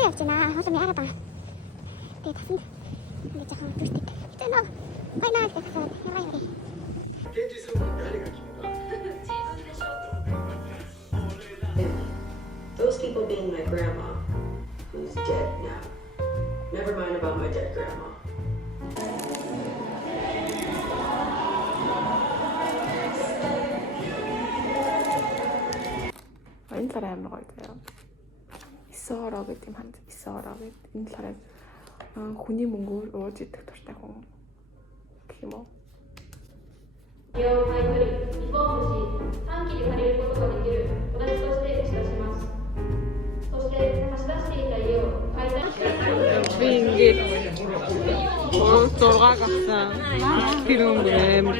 Хацаа явчихна. Хоолой яагаад байгаа. Тэгээд тасанд ингээд жоохон дүртэй. Тэ нөө. Байнаа л гэсэн. Яа яа. Those people being my grandma, who's dead now. Never mind about my dead grandma. Энэ талаар амар гоё заяа. Исоороо гэдэг юм ханд. Исоороо гэдэг энэ талаар хүний мөнгөөр ууж идэх туртай хүн гэх юм уу? 部屋を買い取り、リフォームし、短期で借りることができるお立ちとして貸し出します。そして貸し出していた家を買いたい。 Би ингээд зураг авсан. Тэр юм амар.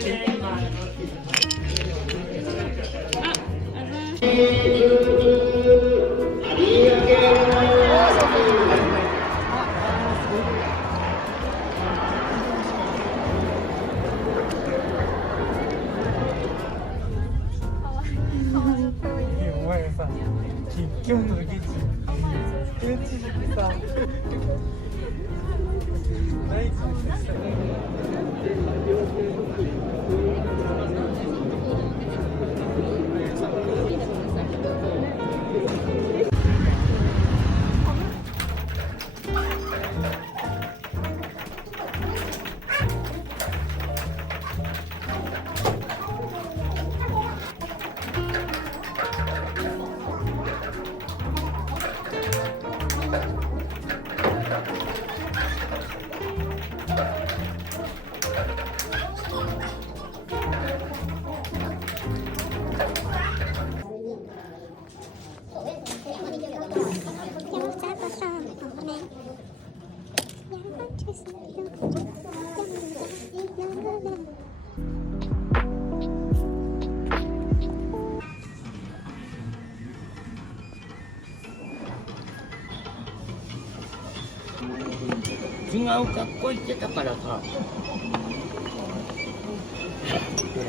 違う格好してたからか。ほら、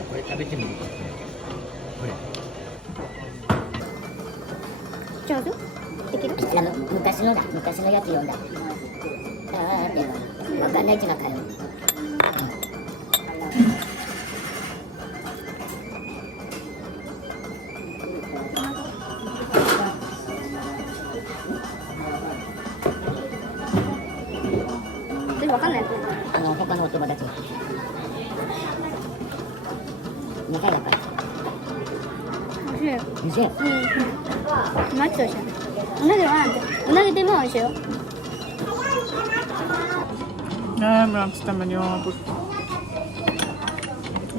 これ食べてみるか。これ。上手できる？昔のやつ読んだ。あーでも分かんない字が書いてある。分かんない。他のお友達。2回だから。美味しい。美味しい。マジで美味しい。うなぎはうなぎでも美味しいよ。Амар амттай ёо.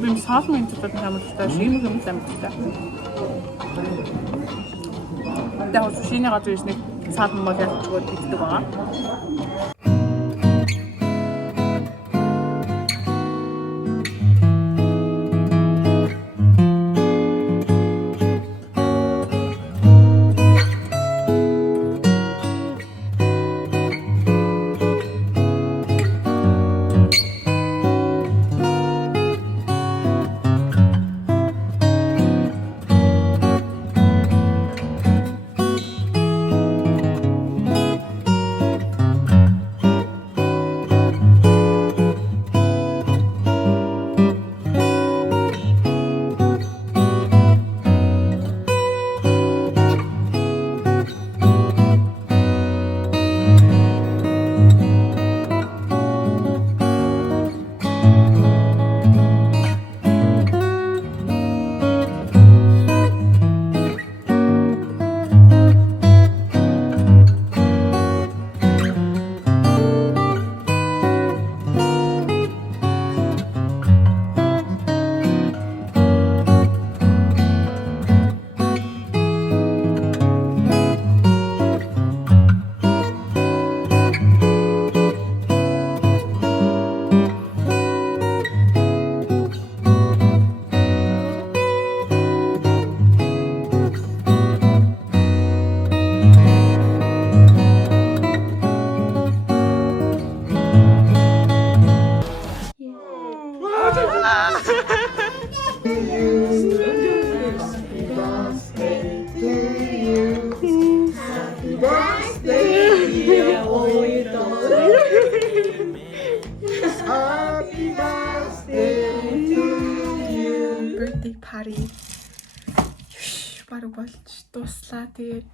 Би саасан энэтэй хамттай шиймэг юм амттай. Яг шинэ газар ирснийг саасан бол яг зүгээр иддэг байгаа. бараг болж дуслаа. Тэгээд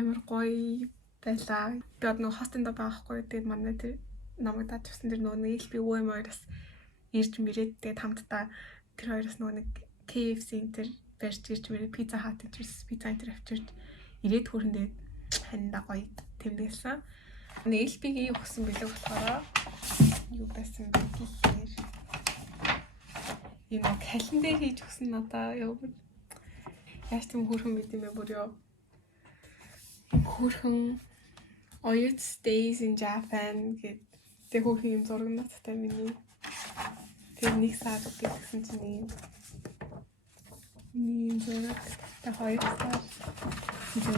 амар гоё байлаа. Би нөгөө хостинд байгаахгүй. Тэгээд манай тэр намайг даачсан тэр нөгөө ээлби өөмөөс ирж мэрээд тэгээд хамтдаа тэр хоёроос нөгөө нэг KFC тэр барьж ирж мэрээд пицца хат гэж пицца энэ авчирч ирээд хөрөндөө хандаа гоё тэмдэглэсэн. Ээлбигийн өгсөн бэлэг болохоор юу байсан бэ гэхээр юм календар хийж өгсөн надаа яа яаж тийм хөрхөн бид юм бэ бүр ёо хөрхөн Oyut stays in Japan гэдэг хөрхөн юм зураг надтай миний тэр нэг сар гэсэн чинь миний зураг та хоёр сар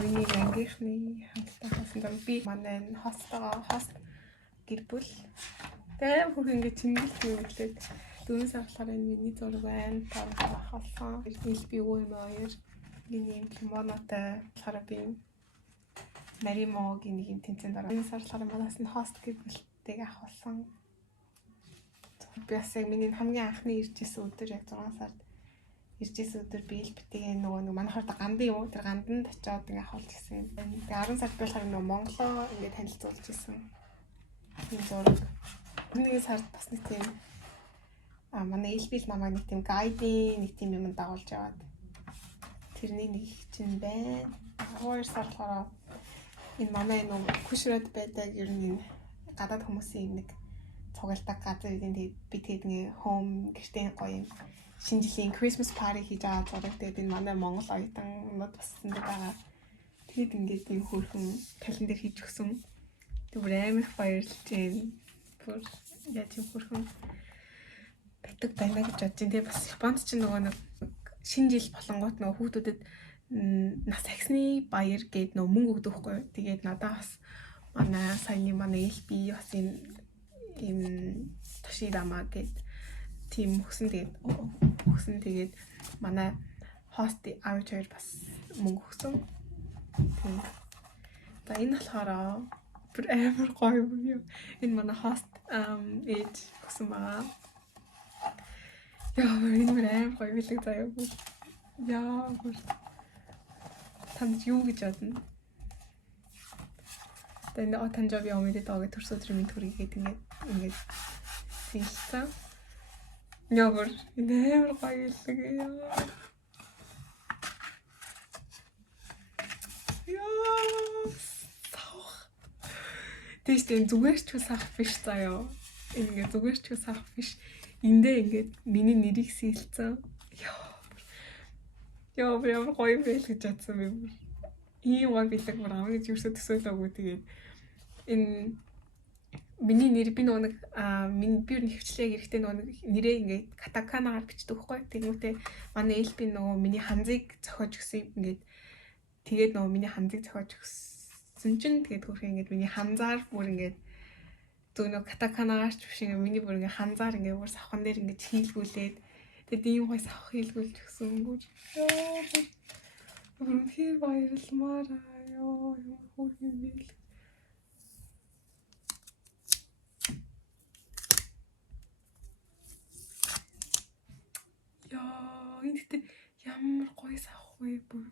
миний ангийнхны хамтдаа хасан би манай хост гэр бүл тэр хөрхөн ингэ чингэлт юм гэлээд 4 сар болохоор энэ миний зураг байна та хасан би өө юм аяар миний кимонотой болохоор би Маримогийн нэг юм тэнцэн дараа. Энэ сарлахаар манаас нь хост гэр бүлтэйг авахсан. Би бас яг миний хамгийн анхны иржсэн өдөр яг 6 сард иржсэн өдөр би л битгий нөгөө манайхаар гандын юу тэр ганданд очиод ингээ авахулж гисэн. Тэгээ 10 сард болохоор нөгөө Монголоо ингээ танилцуулж гисэн. Тийм зураг. 1 сард бас нэг тийм манай элбил намайг нэг тийм гайдын нэг тийм юм дагуулж яваад тэрний нэг чинь байна. 2 сард болохоор энэ манай нэг хүшрээд байдаг ер нь гадаад хүмүүсийн нэг цугалтаг газар гэдэг би тэгээд нэг home гэртээ гоё юм шинэ жилийн Christmas party хийж байгаа зураг тэгээд энэ манай Монгол оюутнууд бас энэ байгаа. Тэгээд ингээд юм хөрхөн календар хийж өгсөн. Тэр бүр амар баярлж байна. Бүр яа тийм хөрхөн байтаг байна гэж бодож байна. Тэгээд бас Японд ч нөгөө нэг шинэ жил болонгууд нөгөө хүүхдүүдэд нас ахсны баяр гээд нөө мөнгө өгдөг хгүй. Тэгээд надад бас манай элби бас ийм тошидама гээд тийм өгсөн тэгээд манай хост авчир бас мөнгө өгсөн. Тийм. За энэ болохоор бүр амар гоё юм. Энэ манай хост ээж өгсөн байгаа. Яа, энэ бүр амар гоё билэг заяа. Яа, бүр танд юу гэж бодно? Тэгээд танжаби omid дагаа төрс өдрийн минь төрийгээд ингээд зилсэн. Яагаар энэ амар гоё билэг яа. Тэстэн зүгээр ч усах биш заяа. Ингээд зүгээр ч усах биш. Эндээ ингээд миний нэрийг сэлцэн. Яа, би ямар гоё байл гэж бодсон би. Ийм гоё билэг бүр авах гэж юусоо төсөөлөөгүй. Тэгээд энэ миний нэр би нэг миний би нэвчлээ хэрэгтэй нэг нэрээ ингээд катаканагаар бичдэг байхгүй. Тэгмүүтээ манай элби нөгөө миний ханзыг зохиож өгсөн ингээд тэгээд нөгөө миний ханзыг зохиож өгсөн чинь тэгээд хөрх ингээд миний ханзаар бүр ингээд зөв нөгөө катаканаагаарч биш ингээд миний бүр ингээд ханзаар ингээд бүр савхан дээр ингээд хийлгүүлээд тэгээд ийм гой савх хийлгүүлж өгсөн бүр хэр баярлмаар ёо юм хөрх юм бил. Яа, энэ ямар гоё савх вэ бүр.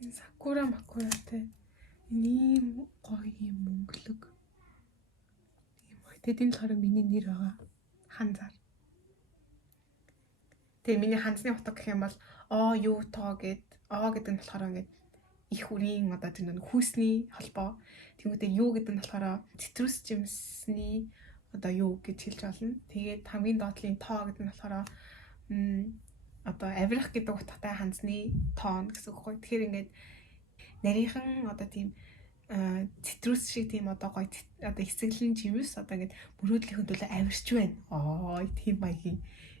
Энэ сакура макуратай ийм гоё юм мөнгөлөг. Ийм гоё. Тэгээд энэ болохоор миний нэр байгаа. Ханзаар. Тэгээ миний ханзны утга гэх юм бол юу тоо гэд гэдэг нь болохоор ингээд их үрийн одоо тэр нэг хүүсний холбоо. Тэгмүүдээ юу гэдэг нь болохоор цитрус жимсний одоо юу гэж хэлж болно. Тэгээд хамгийн доотлын тоо гэдэг нь болохоор одоо авирах гэдэг утгатай ханзны тоон гэсэн үг гоё. Тэгэхээр ингээд нарийнхан одоо тийм цитрус шиг тийм одоо гоё одоо эсэглэн жимс одоо ингээд мөрөөдлийн хөндөлөө авирч байна. Тийм маягийн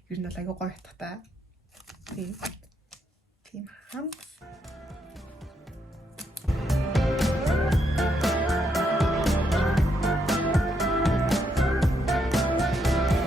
ер нь бол аягүй гоё утгатай. Тийм ханз